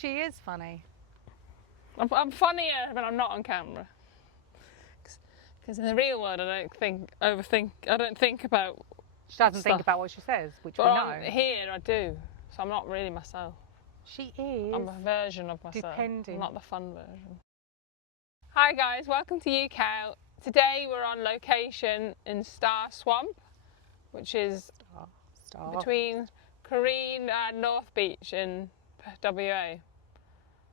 She is funny. I'm funnier when I'm not on camera. Because in the real world, I don't think about. She doesn't think stuff. about what she says, which But we on know. here, I do. So I'm not really myself. She is. I'm a version of myself. Depending. I'm not the fun version. Hi guys, welcome to UK. Today we're on location in Star Swamp, which is between Careen and North Beach in WA.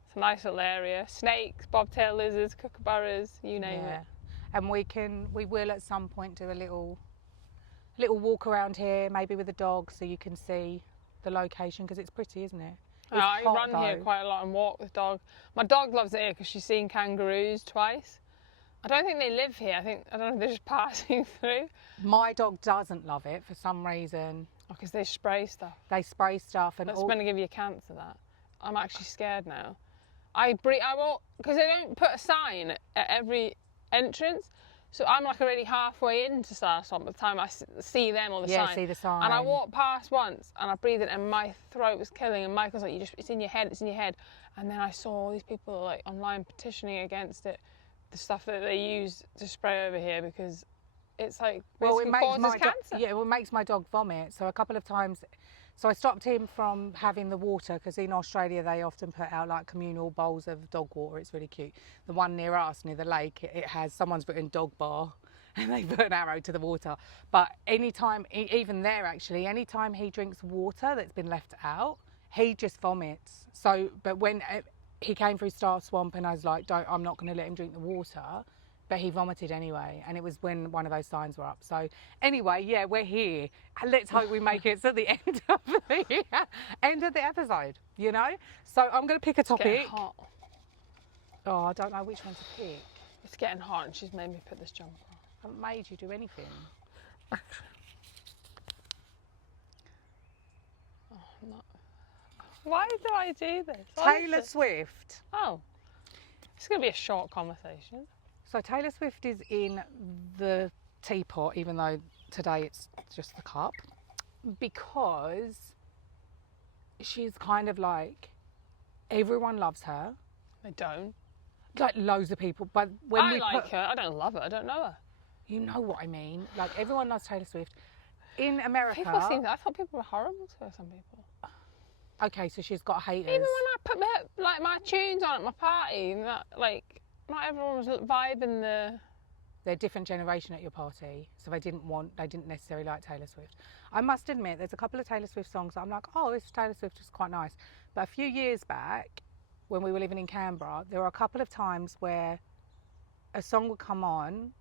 It's a nice little area. Snakes, bobtail lizards, kookaburras, you name it. And we will at some point do a little walk around here, maybe with the dog, so you can see the location, because it's pretty, isn't it? I run here quite a lot and walk with dog. My dog loves it here because she's seen kangaroos twice. I don't think they live here. I don't know if they're just passing through. My dog doesn't love it for some reason. Because they spray stuff. They spray stuff and that's going to give you cancer. That I'm actually scared now. I won't, because they don't put a sign at every entrance. So I'm like already halfway into Star Swamp by the time I see them or the sign. Yeah, see the sign. And I walked past once and I breathed it and my throat was killing, and Michael's like, it's in your head, it's in your head. And then I saw all these people like online petitioning against it, the stuff that they use to spray over here, because it's like basically causes cancer. Yeah, it makes my dog vomit. So a couple of times, so I stopped him from having the water, because in Australia they often put out like communal bowls of dog water. It's really cute. The one near us, near the lake, it has, someone's written dog bar and they put an arrow to the water. But anytime, even there actually, anytime he drinks water that's been left out, he just vomits. So, but when he came through Star Swamp and I was like, I'm not going to let him drink the water. But he vomited anyway, and it was when one of those signs were up. So anyway, yeah, we're here. Let's hope we make it to the end of the episode, you know? So I'm going to pick a topic. It's getting hot. Oh, I don't know which one to pick. It's getting hot and she's made me put this jumper on. I haven't made you do anything. Oh, no. Why do I do this? Taylor Swift. Oh, it's going to be a short conversation. So Taylor Swift is in the teapot, even though today it's just the cup, because she's kind of like, everyone loves her. They don't. Like loads of people, but when I like her, I don't love her, I don't know her. You know what I mean? Like everyone loves Taylor Swift. In America, I thought people were horrible to her. Some people. Okay, so she's got haters. Even when I put my tunes on at my party, and that, like, not everyone was vibing the. They're a different generation at your party, so they didn't necessarily like Taylor Swift. I must admit, there's a couple of Taylor Swift songs that I'm like, oh, this Taylor Swift is quite nice. But a few years back, when we were living in Canberra, there were a couple of times where a song would come on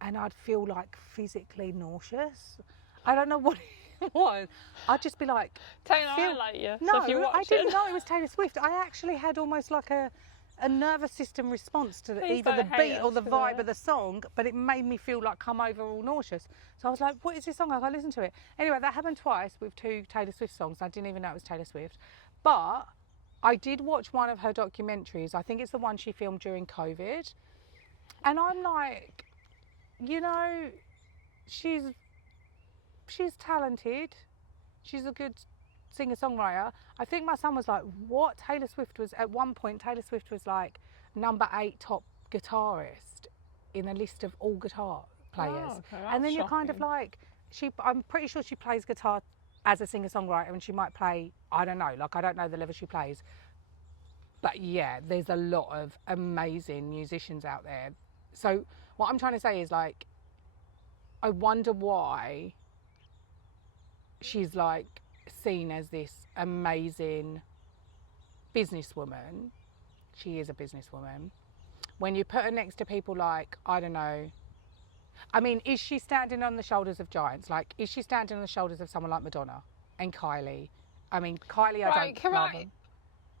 and I'd feel like physically nauseous. I don't know what it was. I'd just be like... Taylor, I like you. No, so if you I didn't know it was Taylor Swift. I actually had almost like a nervous system response to either the beat or the vibe of the song, but it made me feel like come over all nauseous. So I was like, what is this song? I can't listen to it. Anyway, that happened twice with two Taylor Swift songs. I didn't even know it was Taylor Swift. But I did watch one of her documentaries. I think it's the one she filmed during COVID. And I'm like, you know, she's talented. She's a good singer-songwriter. I think my son was like, what? Taylor Swift was, at one point, Taylor Swift was like number 8 top guitarist in a list of all guitar players. Oh, okay, and then shocking. you're kind of like, I'm pretty sure she plays guitar as a singer-songwriter, and she might play, I don't know the level she plays. But yeah, there's a lot of amazing musicians out there. So what I'm trying to say is, like, I wonder why she's like seen as this amazing businesswoman. She is a businesswoman. When you put her next to people like, I don't know, I mean, is she standing on the shoulders of giants? Like, is she standing on the shoulders of someone like Madonna and Kylie? I mean, Kylie, I don't love them.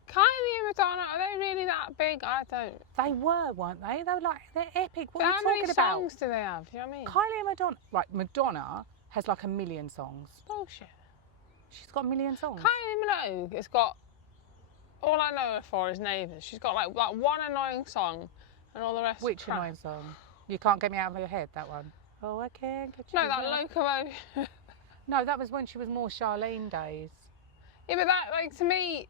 Kylie and Madonna, are they really that big? I don't. They were, weren't they? They were like, they're epic. What are How you talking many about? songs do they have? Do you know what I mean? Kylie and Madonna. Right, Madonna has like 1 million songs. Bullshit. She's got 1 million songs. Kylie Minogue has got, all I know her for is Neighbours. She's got like one annoying song and all the rest. Which crap. annoying song? You Can't Get Me Out of Your Head, that one. Oh, I can't get you No, that out. Locomotion. No, that was when she was more Charlene days. Yeah, but that, like, to me,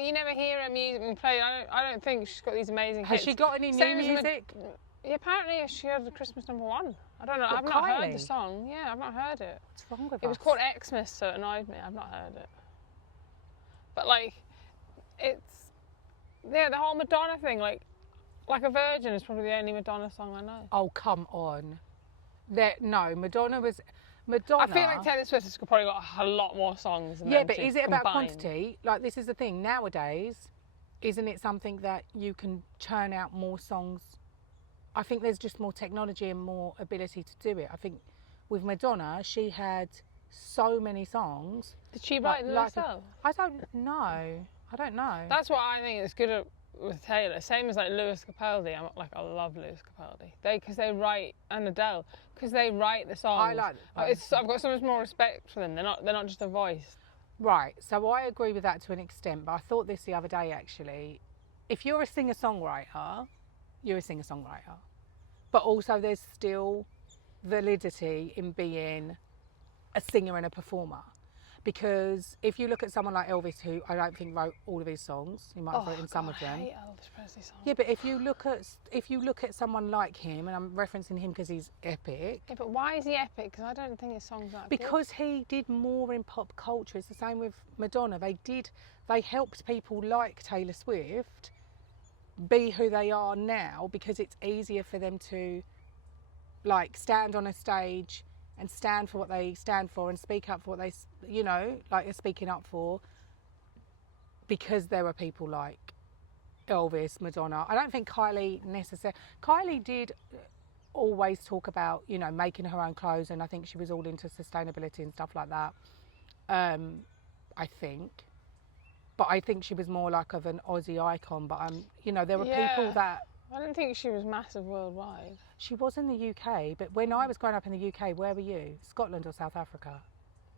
You never hear her music being played. I don't think she's got these amazing hits. Has she got any new music? Yeah, apparently she had the Christmas #1. I don't know. I've not heard the song. Yeah, I've not heard it. What's wrong with it? It was called Xmas, so it annoyed me. I've not heard it. But like, it's the whole Madonna thing. Like a Virgin is probably the only Madonna song I know. Oh come on, Madonna was. Madonna. I feel like Taylor Swift has probably got a lot more songs than but is it about quantity? Like, this is the thing, nowadays, isn't it something that you can churn out more songs? I think there's just more technology and more ability to do it. I think with Madonna, she had so many songs. Did she write them herself? I don't know. That's what I think is good with Taylor. Same as like Lewis Capaldi. I love Lewis Capaldi. Because they write, and Adele, because they write the songs. I like. I've got so much more respect for them. They're not just a voice. Right. So I agree with that to an extent. But I thought this the other day actually. If you're a singer-songwriter, you're a singer-songwriter. But also there's still validity in being a singer and a performer. Because if you look at someone like Elvis, who I don't think wrote all of his songs, he might have written some of them. I hate Elvis Presley songs. Yeah, but if you look at someone like him, and I'm referencing him because he's epic. Yeah, but why is he epic? Because I don't think his songs are. Because he did more in pop culture. It's the same with Madonna. They helped people like Taylor Swift be who they are now because it's easier for them to like stand on a stage and stand for what they stand for and speak up for what they, are speaking up for, because there were people like Elvis, Madonna. I don't think Kylie did always talk about, making her own clothes, and I think she was all into sustainability and stuff like that. I think. But I think she was more like of an Aussie icon, but there were people that... I didn't think she was massive worldwide. She was in the UK, but when I was growing up in the UK, where were you? Scotland or South Africa?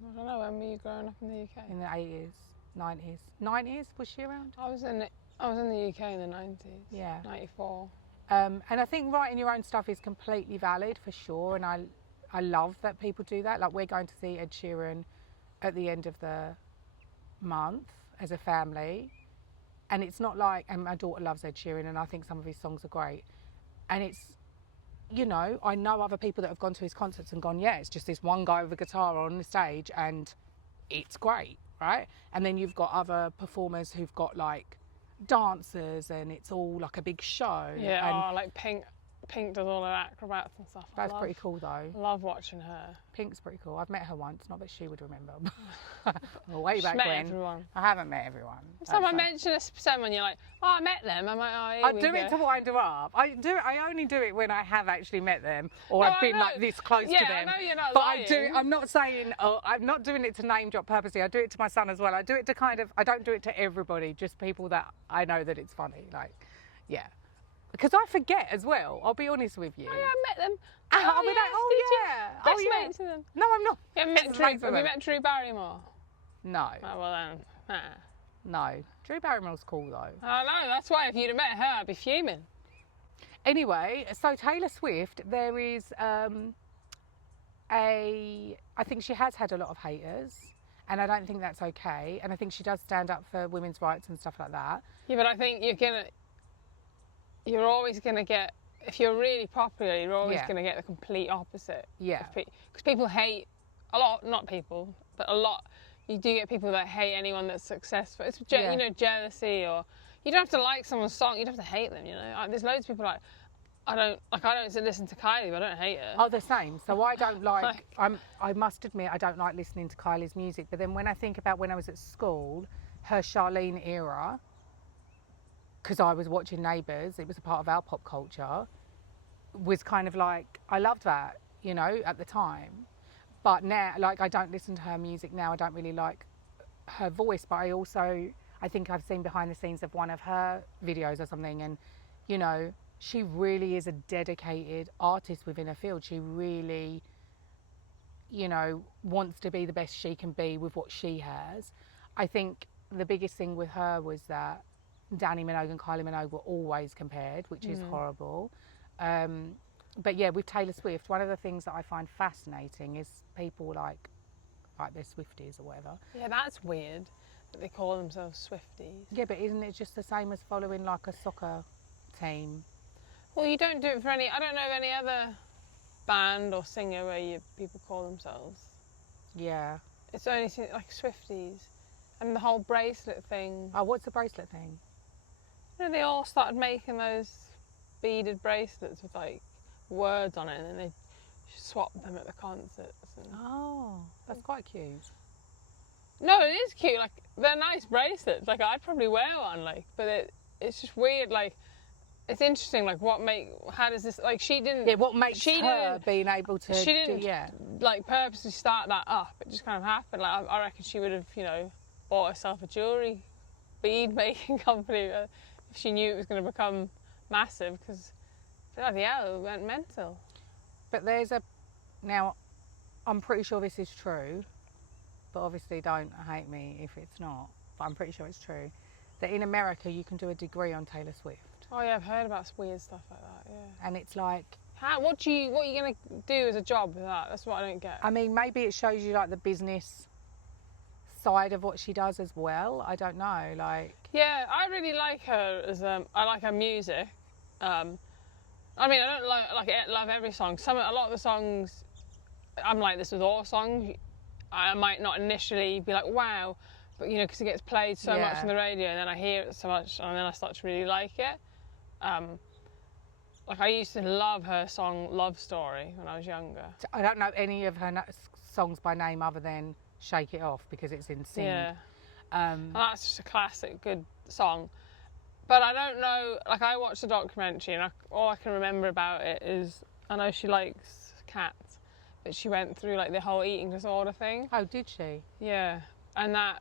I don't know, when were you growing up in the UK? In the 80s, 90s. 90s, was she around? I was in the UK in the 90s. Yeah. 94. And I think writing your own stuff is completely valid, for sure, and I love that people do that. Like, we're going to see Ed Sheeran at the end of the month as a family, and it's not like, and my daughter loves Ed Sheeran and I think some of his songs are great, and it's, I know other people that have gone to his concerts and gone, it's just this one guy with a guitar on the stage and it's great, right? And then you've got other performers who've got like dancers and it's all like a big show. Yeah, like Pink does all her acrobats and stuff. That's pretty cool though. I love watching her. Pink's pretty cool. I've met her once, not that she would remember. Well, way back met when. Everyone. I haven't met everyone. If someone mentions someone, you're like, oh, I met them. I'm like, oh, here we go. I do it to wind her up. I only do it when I have actually met them or I've been like this close to them. Yeah, I know you're not but lying. I'm not saying, I'm not doing it to name drop purposely. I do it to my son as well. I do it to I don't do it to everybody, just people that I know that it's funny. Like, yeah. Because I forget as well, I'll be honest with you. Oh, yeah, I met them. I'll be like, Best mates with them. No, I'm not. Have you met Drew Barrymore? No. Oh, well then. No. Drew Barrymore's cool though. I know, that's why if you'd have met her, I'd be fuming. Anyway, so Taylor Swift, there is I think she has had a lot of haters, and I don't think that's okay, and I think she does stand up for women's rights and stuff like that. Yeah, but I think you're always going to get, if you're really popular, you're always going to get the complete opposite. Yeah. Because people hate, a lot, not people, but a lot, you do get people that hate anyone that's successful. It's, jealousy, or you don't have to like someone's song, you don't have to hate them, There's loads of people like, I don't listen to Kylie, but I don't hate her. Oh, the same. So I don't like, I must admit, I don't like listening to Kylie's music, but then when I think about when I was at school, her Charlene era, because I was watching Neighbours, it was a part of our pop culture, was kind of like, I loved that, at the time. But now, like, I don't listen to her music now, I don't really like her voice, but I think I've seen behind the scenes of one of her videos or something, and, she really is a dedicated artist within her field. She really, wants to be the best she can be with what she has. I think the biggest thing with her was that Danny Minogue and Kylie Minogue were always compared, which is horrible. But yeah, with Taylor Swift, one of the things that I find fascinating is people like they're Swifties or whatever. Yeah, that's weird. but they call themselves Swifties. Yeah, but isn't it just the same as following like a soccer team? Well, you don't do it for any. I don't know of any other band or singer where people call themselves. Yeah. It's only like Swifties, and the whole bracelet thing. Oh, what's the bracelet thing? You know, they all started making those beaded bracelets with like words on it, and then they swapped them at the concerts. Oh, that's quite cute. No, it is cute. Like, they're nice bracelets. Like, I'd probably wear one. Like, but it's just weird. Like, it's interesting. Like, how does this? Like, she didn't. Yeah, what makes her being able to? She didn't. Like, purposely start that up. It just kind of happened. Like, I reckon she would have, bought herself a jewelry bead making company if she knew it was going to become massive. Because bloody hell, it went mental. But now, I'm pretty sure this is true. But obviously don't hate me if it's not, but I'm pretty sure it's true, that in America you can do a degree on Taylor Swift. Oh yeah, I've heard about weird stuff like that, yeah. And it's like... What are you going to do as a job with that? That's what I don't get. I mean, maybe it shows you like the business side of what she does as well. I don't know, like... Yeah, I really like her I like her music. I mean, I don't love every song. A lot of the songs, I'm like this with all songs. I might not initially be like, wow, but because it gets played so much on the radio, and then I hear it so much, and then I start to really like it. Like, I used to love her song Love Story when I was younger. I don't know any of her songs by name other than Shake It Off, because it's in sync. Yeah. And that's just a classic, good song. But I don't know, like, I watched the documentary, and all I can remember about it is, I know she likes cats. But she went through like the whole eating disorder thing. Oh, did she? Yeah, and that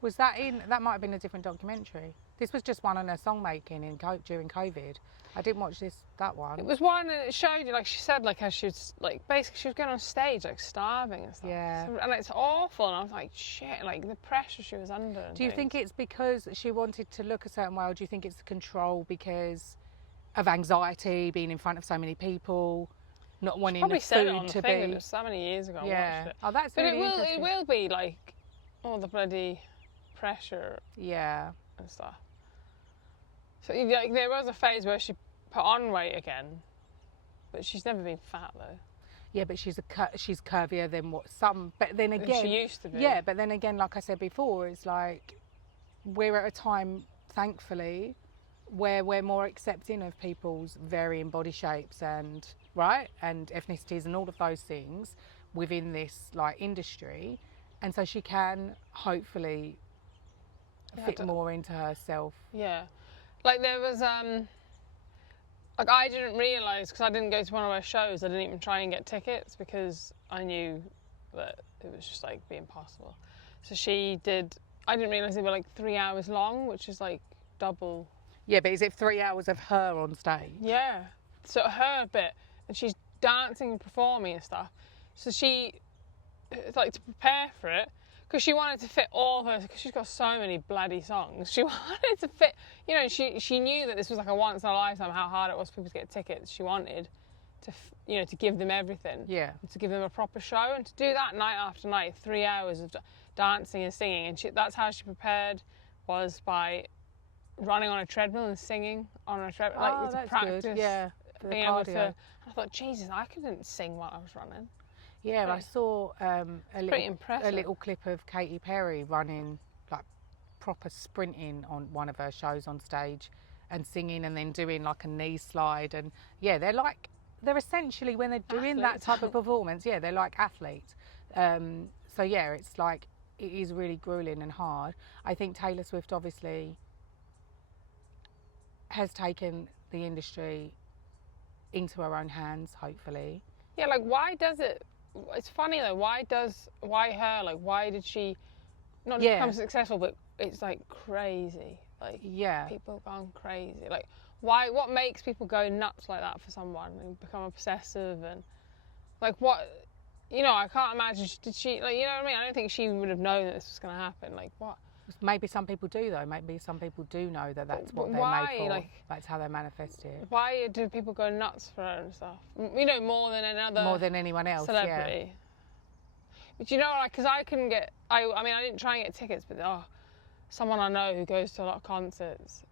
that might have been a different documentary. This was just one on her song making during COVID. I didn't watch that one. It was one, and it showed you, like she said, like how she was like basically she was going on stage like starving and stuff. Yeah. And it's awful, and I was like, shit, like the pressure she was under. Do you think it's because she wanted to look a certain way, or do you think it's the control because of anxiety, being in front of so many people? Not wanting the food to be. It was so many years ago. Yeah. I watched it. Oh, that's really interesting. It will be like all the bloody pressure. Yeah. And stuff. So like, there was a phase where she put on weight again, but she's never been fat though. Yeah, but she's curvier than what some. But then again, she used to be. Yeah, but then again, like I said before, it's like we're at a time, thankfully, where we're more accepting of people's varying body shapes and ethnicities and all of those things within this like industry, and so she can hopefully fit more into herself. Yeah, like there was like I didn't realise, because I didn't go to one of her shows, I didn't even try and get tickets because I knew that it was just like be impossible. So I didn't realise they were like 3 hours long, which is like double. Yeah, but is it 3 hours of her on stage? Yeah. So her bit, and she's dancing and performing and stuff. So it's like to prepare for it, because she wanted to fit all her, because she's got so many bloody songs. She wanted to fit, she knew that this was like a once in a lifetime, how hard it was for people to get tickets. She wanted to, to give them everything. Yeah. To give them a proper show, and to do that night after night, 3 hours of dancing and singing. And that's how she prepared, was by running on a treadmill and singing on a treadmill, like to practice. Good. Yeah, for the cardio. I thought, Jesus, I couldn't sing while I was running. Yeah, I saw a little clip of Katy Perry running, like proper sprinting on one of her shows on stage, and singing, and then doing like a knee slide, and yeah, they're essentially, when they're doing that type of performance, yeah, they're like athletes. So yeah, it's like, it is really grueling and hard. I think Taylor Swift obviously has taken the industry into her own hands, hopefully. Yeah, like why does it? It's funny though. Why her? Like, why did she not just become successful, but it's like crazy. Like, people have gone crazy. Like, why? What makes people go nuts like that for someone and become obsessive and like what? I can't imagine. Did she? Like, you know what I mean? I don't think she would have known that this was going to happen. Like, what? Maybe some people do though. Maybe some people do know that that's what they're made for. Like, that's how they manifest it. Why do people go nuts for her and stuff? More than anyone else. Celebrity. Yeah. But like, because I couldn't get. I mean, I didn't try and get tickets, but someone I know who goes to a lot of concerts,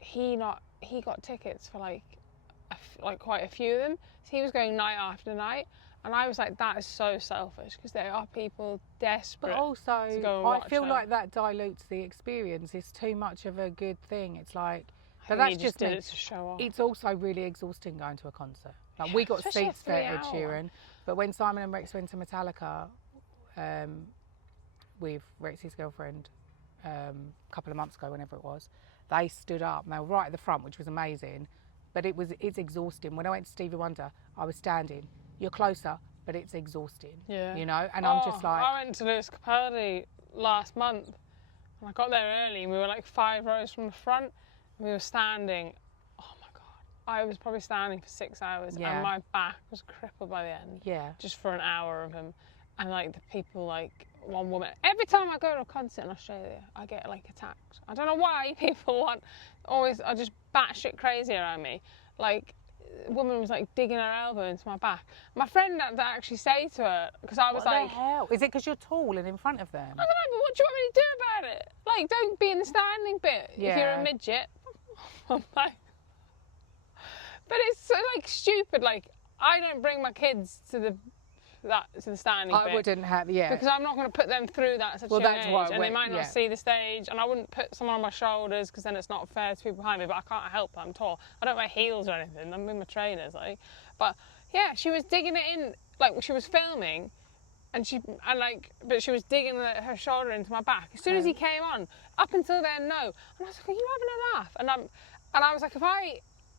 he got tickets for like quite a few of them. So he was going night after night, and I was like, that is so selfish, because there are people desperate. But also, to go and watch I feel them. like that dilutes the experience. It's too much of a good thing. It's like, but I think that's he just did me. it to show off. It's also really exhausting going to a concert. Like Yeah, we got especially seats a for Ed 3 hour Sheeran, one. but when Simon and Rex went to Metallica with Rex's girlfriend a couple of months ago, whenever it was, they stood up and they were right at the front, which was amazing. But it's exhausting. When I went to Stevie Wonder, I was standing. You're closer, but it's exhausting. Yeah. You know, and I'm just like. I went to Lewis Capaldi last month, and I got there early, and we were like 5 rows from the front, and we were standing. Oh my God, I was probably standing for 6 hours, Yeah. and my back was crippled by the end. Yeah. Just for an hour of him, and like the people, like one woman. Every time I go to a concert in Australia, I get like attacked. I don't know why people are just batshit crazy around me. Like, a woman was like digging her elbow into my back. My friend had to actually say to her, because I was What like, the hell? Is it because you're tall and in front of them? I don't know, but what do you want me to do about it? Like, don't be in the standing bit if you're Yeah. a midget. I'm like, but it's so like stupid. Like, I don't bring my kids to the standing bit. I wouldn't have, yeah. Because I'm not going to put them through that at such a young that's age, why I and they went, might not yeah. see the stage, and I wouldn't put someone on my shoulders, because then it's not fair to people behind me, but I can't help it, I'm tall. I don't wear heels or anything, I'm in my trainers, like. But yeah, she was digging it in, like she was filming, but she was digging her shoulder into my back. As soon as he came on, up until then, no. And I was like, are you having a laugh? And I was like,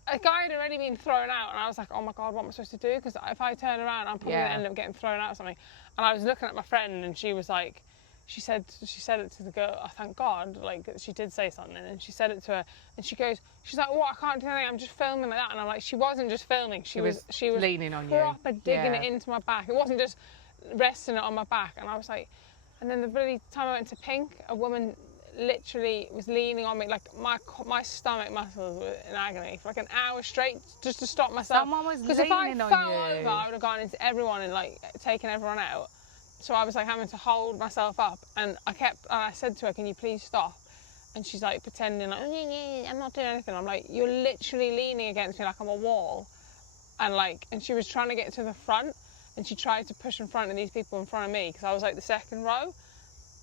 a guy had already been thrown out, and I was like, oh my God, what am I supposed to do? Because if I turn around, I'm probably going to end up getting thrown out or something. And I was looking at my friend, and she was like, she said it to the girl, oh, thank God, like, she did say something, and she said it to her, and she's like, what, I can't do anything, I'm just filming like that. And I'm like, she wasn't just filming, she was leaning on you. proper digging it into my back. It wasn't just resting it on my back. And I was like, and then the really time I went to Pink, a woman literally was leaning on me, like my stomach muscles were in agony for like an hour straight, just to stop myself. Someone was because if I leaning on fell you. over, I would have gone into everyone and like taken everyone out. So I was like having to hold myself up, and I said to her, can you please stop? And she's like pretending like, I'm not doing anything. I'm like, you're literally leaning against me like I'm a wall. And she was trying to get to the front, and she tried to push in front of these people in front of me, because I was like the second row.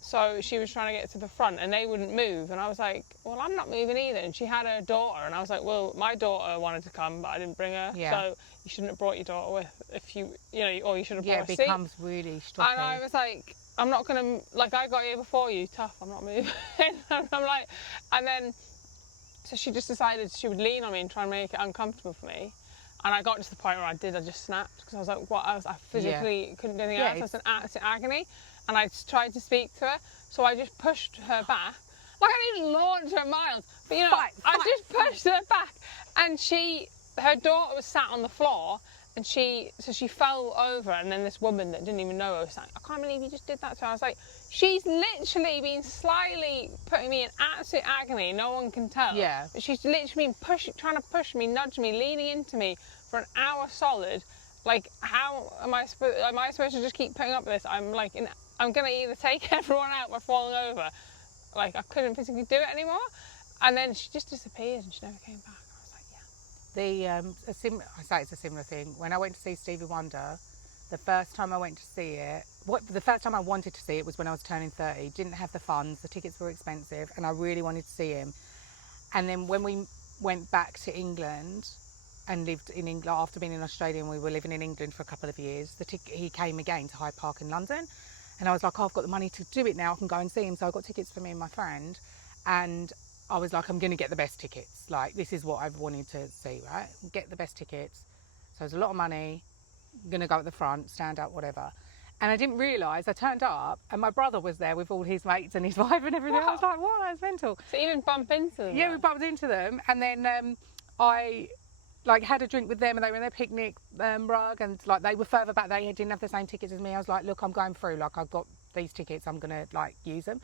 So she was trying to get to the front, and they wouldn't move. And I was like, well, I'm not moving either. And she had her daughter, and I was like, well, my daughter wanted to come, but I didn't bring her. Yeah. So you shouldn't have brought your daughter with, or you should have brought Yeah, a it seat. becomes really stroppy. And I was like, I'm not going to, like, I got here before you, tough, I'm not moving. And I'm like, and then, so she just decided she would lean on me and try and make it uncomfortable for me. And I got to the point where I just snapped, because I was like, what? I physically couldn't do anything else. I was in absolute agony. And I tried to speak to her, so I just pushed her back. Like, I didn't launch her miles, but I just pushed her back. And her daughter was sat on the floor, and she fell over, and then this woman that didn't even know her was like, I can't believe you just did that to her. I was like, she's literally been slyly putting me in absolute agony, no one can tell. Yeah. But she's literally been trying to push me, nudge me, leaning into me for an hour solid. Like, how am I supposed to just keep putting up with this? I'm going to either take everyone out by falling over. Like, I couldn't physically do it anymore. And then she just disappeared, and she never came back. I was like, yeah. I say it's a similar thing. When I went to see Stevie Wonder, the first time I went to see it, the first time I wanted to see it was when I was turning 30. Didn't have the funds, the tickets were expensive, and I really wanted to see him. And then when we went back to England and lived in England, after being in Australia, and we were living in England for a couple of years, he came again to Hyde Park in London. And I was like, oh, I've got the money to do it now, I can go and see him. So I got tickets for me and my friend, and I was like, I'm going to get the best tickets. Like, this is what I've wanted to see, right? Get the best tickets. So it's a lot of money, I'm going to go at the front, stand up, whatever. And I didn't realise, I turned up, and my brother was there with all his mates and his wife and everything. Wow. I was like, what? That's mental. So you didn't bump into them? Yeah, we bumped into them, and then I had a drink with them, and they were in their picnic rug, and like they were further back, they didn't have the same tickets as me. I was like, look, I'm going through, like I've got these tickets, I'm gonna like use them.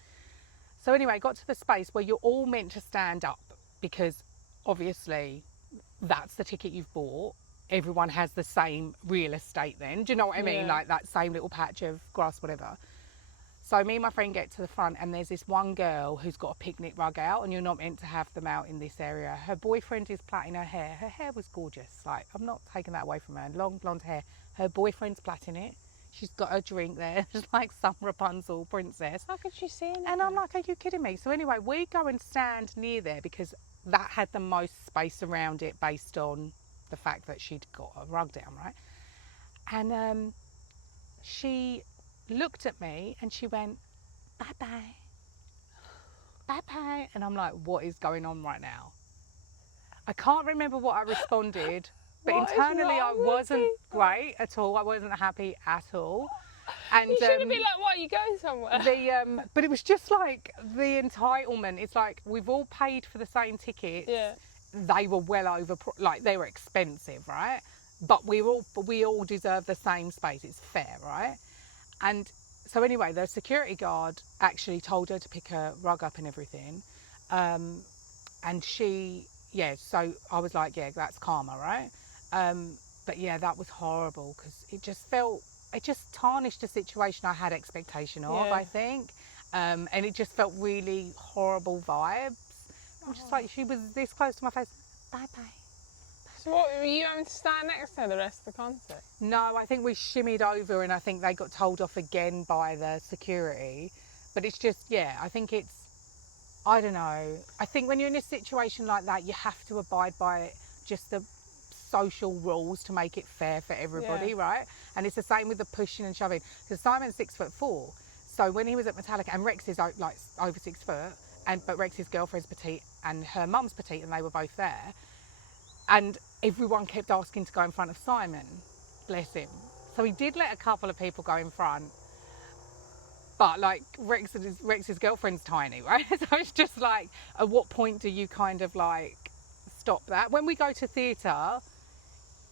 So anyway, got to the space where you're all meant to stand up, because obviously that's the ticket you've bought. Everyone has the same real estate then, do you know what I mean? Yeah. Like that same little patch of grass, whatever. So me and my friend get to the front, and there's this one girl who's got a picnic rug out, and you're not meant to have them out in this area. Her boyfriend is plaiting her hair. Her hair was gorgeous. Like, I'm not taking that away from her. Long blonde hair. Her boyfriend's plaiting it. She's got her drink there. She's like some Rapunzel princess. How could she see it? And I'm like, are you kidding me? So anyway, we go and stand near there because that had the most space around it based on the fact that she'd got a rug down, right? And she looked at me and she went, bye-bye, bye-bye. And I'm like, what is going on right now? I can't remember what I responded, but What is internally I wrong with wasn't people? great at all. I wasn't happy at all. And You should have been like, what, you going somewhere? but it was just like the entitlement. It's like, we've all paid for the same tickets. Yeah. They were well over, like, they were expensive, right? But we all deserve the same space. It's fair, right? And so anyway, the security guard actually told her to pick her rug up and everything. And so I was like, yeah, that's karma, right? But yeah, that was horrible because it just tarnished a situation I had expectation of, Yeah. I think. And it just felt really horrible vibes. I'm just like, she was this close to my face. Bye-bye. So what, were you having to stand next to her the rest of the concert? No, I think we shimmied over and I think they got told off again by the security. But it's just, yeah, I think I don't know. I think when you're in a situation like that, you have to abide by just the social rules to make it fair for everybody, right? And it's the same with the pushing and shoving. Because Simon's 6'4", so when he was at Metallica, and Rex is like over 6 foot, but Rex's girlfriend's petite and her mum's petite, and they were both there. And everyone kept asking to go in front of Simon, bless him. So he did let a couple of people go in front. But like Rex's girlfriend's tiny, right? So it's just like, at what point do you kind of like stop that? When we go to theatre,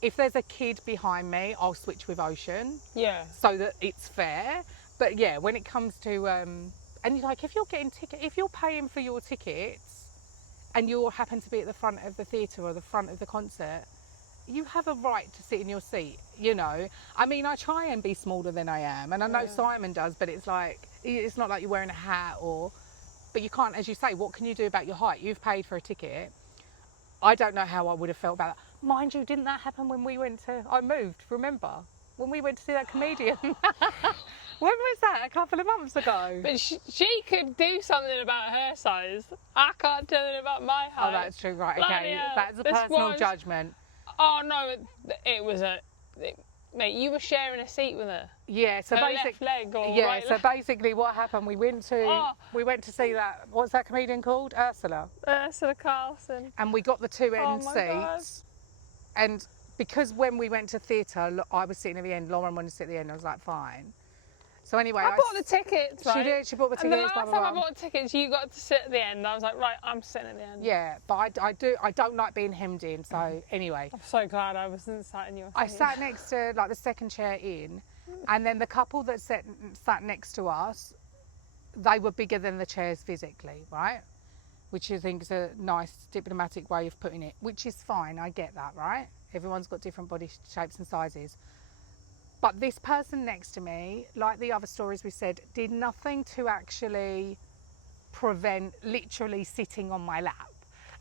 if there's a kid behind me, I'll switch with Ocean. Yeah. So that it's fair. But yeah, when it comes to and like, if you're paying for your tickets and you happen to be at the front of the theatre or the front of the concert, you have a right to sit in your seat, you know. I mean, I try and be smaller than I am, and I know Simon does, but it's like, it's not like you're wearing a hat but you can't, as you say, what can you do about your height? You've paid for a ticket. I don't know how I would have felt about that. Mind you, didn't that happen when I moved, remember? When we went to see that comedian. When was that? A couple of months ago. But she could do something about her size. I can't do anything about my height. Oh, that's true, right, okay. That's a This personal judgment. Oh no, it was mate, you were sharing a seat with her. Yeah, so her basically, left leg or yeah, right so leg. basically what happened, we went to see that, what's that comedian called? Ursula. Ursula Carlson. And we got the two end Oh my seats. God. And because when we went to theatre, I was sitting at the end, Lauren wanted to sit at the end, I was like, fine. So anyway, I bought the tickets, right? She did, she bought the And the tickets, last time I bought tickets, you got to sit at the end. I was like, right, I'm sitting at the end. Yeah, but I don't like being hemmed in, so anyway. I'm so glad I wasn't sat in your seat. I sat next to, like, the second chair in, and then the couple that sat next to us, they were bigger than the chairs physically, right? Which I think is a nice diplomatic way of putting it, which is fine, I get that, right? Everyone's got different body shapes and sizes. But this person next to me, like the other stories we said, did nothing to actually prevent literally sitting on my lap.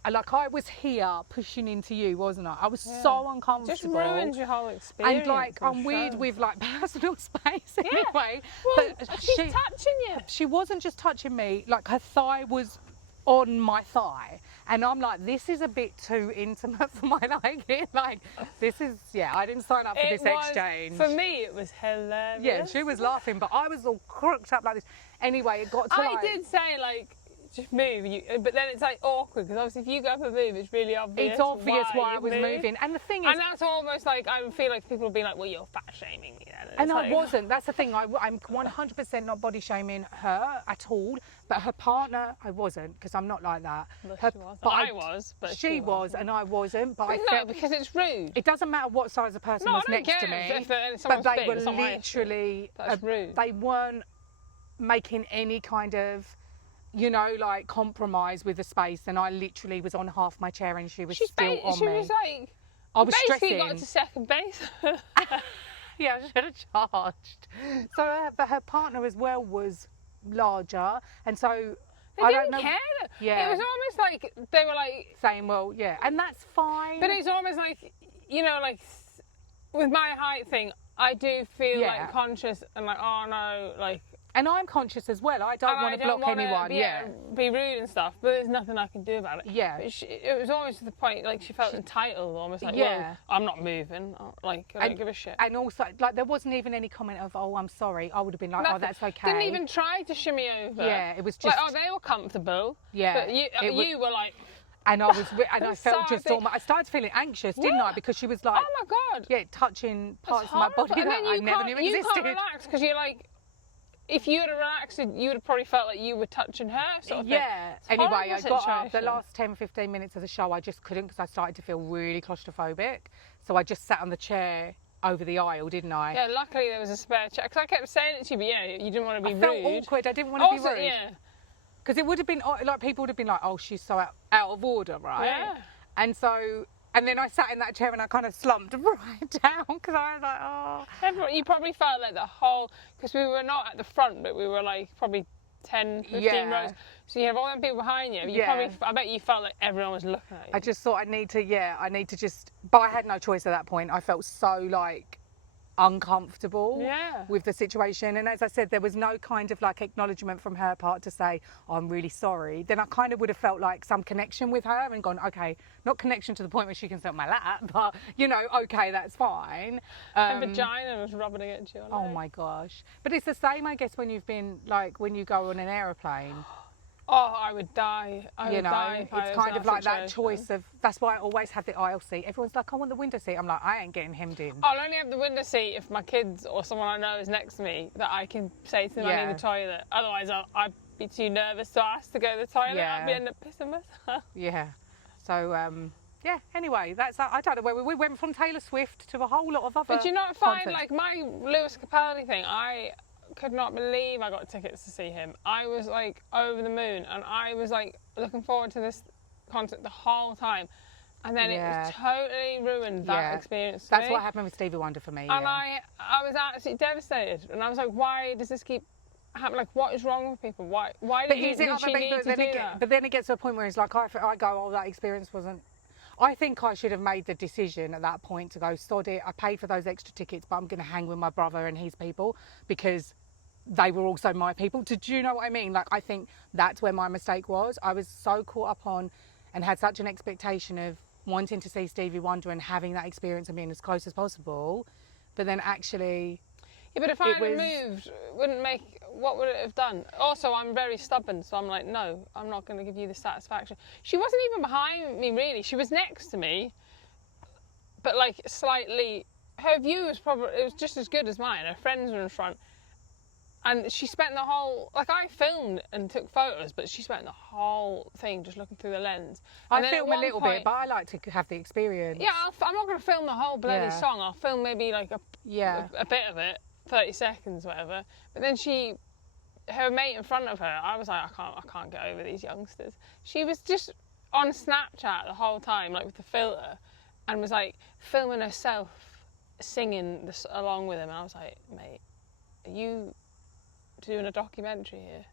And like, I was here pushing into you, wasn't I? I was so uncomfortable. Just ruined your whole experience. And like, I'm weird with like personal space anyway. Well, but she's touching you. She wasn't just touching me, like her thigh was on my thigh. And I'm like, this is a bit too intimate for my liking. Like, this is, I didn't sign up for this exchange. For me, it was hilarious. Yeah, she was laughing, but I was all crooked up like this. Anyway, it got to I did say, like, just move, but then it's like awkward, because obviously if you go up and move, it's really obvious. It's obvious why I was moving. And the thing is... And that's almost like, I feel like people will be like, well, you're fat shaming me. And I wasn't. That's the thing. I'm 100% not body shaming her at all. But her partner, I wasn't, because I'm not like that. I was, but she was, and I wasn't. But I no, felt, because it's rude. It doesn't matter what size the person was next to me. But they were literally... That's rude. They weren't making any kind of... you know, like compromise with the space, and I literally was on half my chair and she was still on me. She was like, I was basically stressing. got to second base. Yeah, I should have charged. So, but her partner as well was larger, and so They I didn't don't know. care. Yeah. It was almost like they were like Saying, well, yeah, and that's fine. But it's almost like, you know, like with my height thing, I do feel like conscious and like, oh no, like. And I'm conscious as well. I don't want to block anyone. Be rude and stuff, but there's nothing I can do about it. Yeah. But it was almost to the point, like she felt entitled, almost like, well, I'm not moving. Like, I don't give a shit. And also, like, there wasn't even any comment of, oh, I'm sorry. I would have been like, oh, that's okay. Didn't even try to shimmy over. Yeah, it was just. Like, oh, they were comfortable. Yeah. But you were like. And I felt just I started feeling anxious, didn't I? Because she was like, oh my God. Yeah, touching parts of my body that I never knew existed. You can't relax because you're like, if you would have relaxed, you would have probably felt like you were touching her, sort of thing. Anyway, I got up the last 10-15 minutes of the show. I just couldn't because I started to feel really claustrophobic. So I just sat on the chair over the aisle, didn't I? Yeah, luckily there was a spare chair. Because I kept saying it to you, but yeah, you didn't want to be rude. I felt awkward. I didn't want to be rude. Yeah. Because it would have been, like, people would have been like, oh, she's so out of order, right? Yeah. And so, and then I sat in that chair and I kind of slumped right down because I was like, oh. You probably felt like the whole, because we were not at the front, but we were like probably 10, 15 rows. So you have all them people behind you. Probably, I bet you felt like everyone was looking at you. I just thought I need to just, but I had no choice at that point. I felt so like uncomfortable with the situation, and as I said, there was no kind of like acknowledgement from her part to say, oh, I'm really sorry. Then I kind of would have felt like some connection with her and gone, okay, not connection to the point where she can sit on my lap, but you know, okay, that's fine. Her vagina was rubbing against your leg. Oh my gosh. But it's the same, I guess, when you've been like when you go on an aeroplane. Oh, I would die. I would die if it's kind of like that choice of, that's why I always have the aisle seat. Everyone's like, I want the window seat. I'm like, I ain't getting hemmed in. I'll only have the window seat if my kids or someone I know is next to me that I can say to them, I need the toilet. Otherwise, I'd be too nervous to ask to go to the toilet. I'd end up pissing myself. Yeah. So, anyway, I don't know where we went from Taylor Swift to a whole lot of other But do you not find, concerts. like, my Lewis Capaldi thing, I could not believe I got tickets to see him. I was like over the moon, and I was like looking forward to this concert the whole time, and then it was totally ruined that experience. That's what happened with Stevie Wonder for me. And I was absolutely devastated, and I was like, why does this keep happening? Like, what is wrong with people? Why did she need to do that? But then it gets to a point where it's like I go, oh, that experience wasn't. I think I should have made the decision at that point to go, sod it, I paid for those extra tickets, but I'm going to hang with my brother and his people because they were also my people. Did you know what I mean? Like, I think that's where my mistake was. I was so caught up on and had such an expectation of wanting to see Stevie Wonder and having that experience and being as close as possible. But then actually... Yeah, but if I had moved, what would it have done? Also, I'm very stubborn, so I'm like, no, I'm not going to give you the satisfaction. She wasn't even behind me, really. She was next to me, but like slightly... Her view was it was just as good as mine. Her friends were in front. And she spent the whole, like, I filmed and took photos, but she spent the whole thing just looking through the lens. And I film a little bit, but I like to have the experience. Yeah, I'm not going to film the whole bloody song. I'll film maybe like a bit of it, 30 seconds, whatever. But then her mate in front of her, I was like, I can't get over these youngsters. She was just on Snapchat the whole time, like with the filter, and was like filming herself singing this along with him. And I was like, mate, are you doing a documentary here?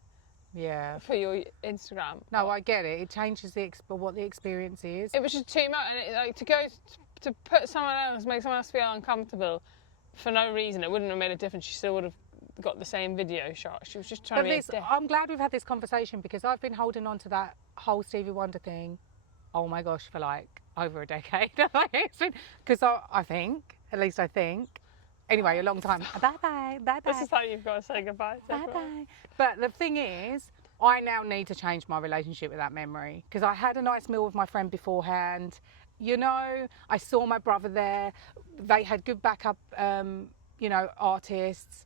Yeah. For your Instagram. No, I get it. It changes what the experience is. It was just too much, and like to put make someone else feel uncomfortable for no reason. It wouldn't have made a difference. She still would have got the same video shot. She was just trying to be a dick. I'm glad we've had this conversation because I've been holding on to that whole Stevie Wonder thing, oh my gosh, for like over a decade. Because I think, at least I think. Anyway, a long time. Bye-bye, bye-bye. This is how you've got to say goodbye to everyone. Bye-bye. But the thing is, I now need to change my relationship with that memory because I had a nice meal with my friend beforehand. You know, I saw my brother there. They had good backup, artists.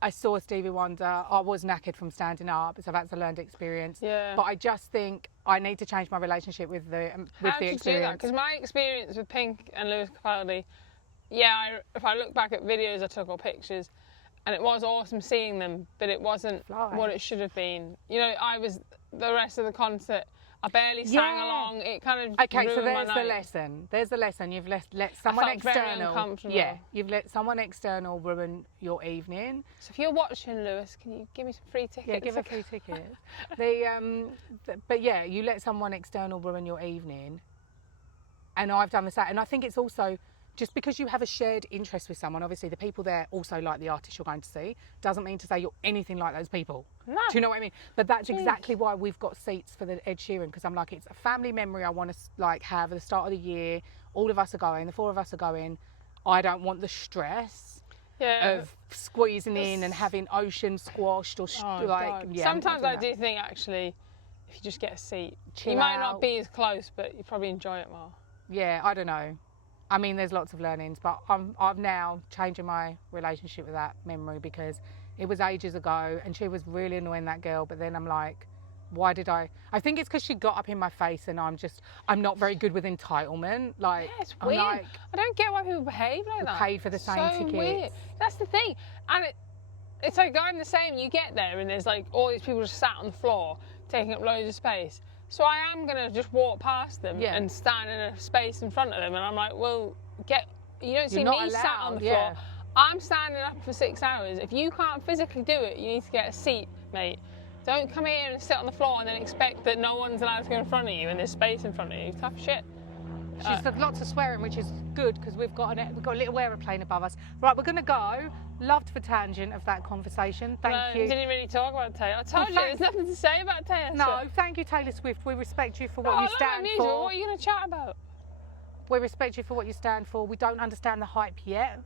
I saw Stevie Wonder. I was knackered from standing up, so that's a learned experience. Yeah. But I just think I need to change my relationship with the experience. How did you do that? Because my experience with Pink and Lewis Capaldi, if I look back at videos I took or pictures, and it was awesome seeing them, but it wasn't what it should have been. You know, the rest of the concert, I barely sang along. It kind of okay. So ruined my there's the night. lesson. There's the lesson. You've let someone I felt very external. uncomfortable. Yeah, you've let someone external ruin your evening. So if you're watching, Lewis, can you give me some free tickets? Yeah, give a free ticket. But yeah, you let someone external ruin your evening, and I've done the same. And I think it's also just because you have a shared interest with someone. Obviously, the people there also like the artist you're going to see. Doesn't mean to say you're anything like those people. No. Do you know what I mean? But that's exactly why we've got seats for the Ed Sheeran, because I'm like, it's a family memory I want to like have at the start of the year. All of us are going. The 4 of us are going. I don't want the stress. Of squeezing in and having ocean squashed or Sometimes I do think actually, if you just get a seat, Chill you might out. not be as close, but you probably enjoy it more. Yeah, I don't know. I mean, there's lots of learnings, but I'm now changing my relationship with that memory, because it was ages ago and she was really annoying, that girl. But then I'm like, why did I think it's because she got up in my face, and I'm not very good with entitlement. Like, yeah, it's weird. Like, I don't get why people behave like that. Paid for the same so tickets. Weird. That's the thing. And it's like I'm the same. You get there and there's like all these people just sat on the floor taking up loads of space. So I am going to just walk past them and stand in a space in front of them. And I'm like, well, you don't see me sat on the floor. Yeah. I'm standing up for 6 hours. If you can't physically do it, you need to get a seat, mate. Don't come here and sit on the floor and then expect that no one's allowed to go in front of you and there's space in front of you. Tough shit. She's got lots of swearing, which is good, because we've got a little aeroplane above us. Right, we're going to go. Loved the tangent of that conversation. Thank you. We didn't really talk about Taylor. I told you, there's nothing to say about Taylor Swift. No, thank you, Taylor Swift. We respect you for what you stand for. What are you going to chat about? We respect you for what you stand for. We don't understand the hype yet,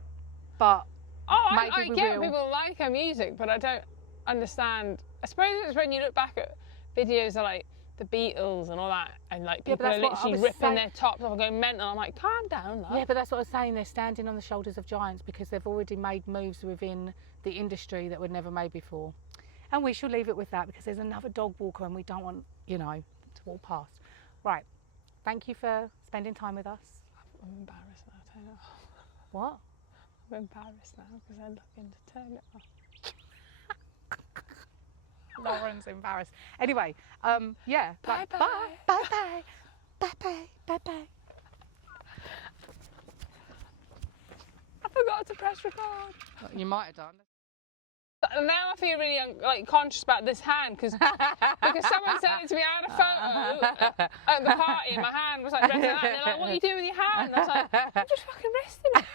but I get people like her music, but I don't understand. I suppose it's when you look back at videos of like the Beatles and all that, and like people are literally ripping their tops off and going mental. I'm like, calm down, love. Yeah, but that's what I was saying. They're standing on the shoulders of giants because they've already made moves within the industry that were never made before. And we shall leave it with that, because there's another dog walker and we don't want, to walk past. Right. Thank you for spending time with us. I'm embarrassed now, Taylor. What? I'm embarrassed now because I'm looking to turn it off. Lauren's embarrassed. Anyway, yeah. Bye bye. Bye bye. Bye bye. Bye bye. I forgot to press record. You might have done. Now I feel really conscious about this hand because someone said it to me. I had a photo at the party. My hand was like resting out, and they're like, "What are you doing with your hand?" And I was like, "I'm just fucking resting it."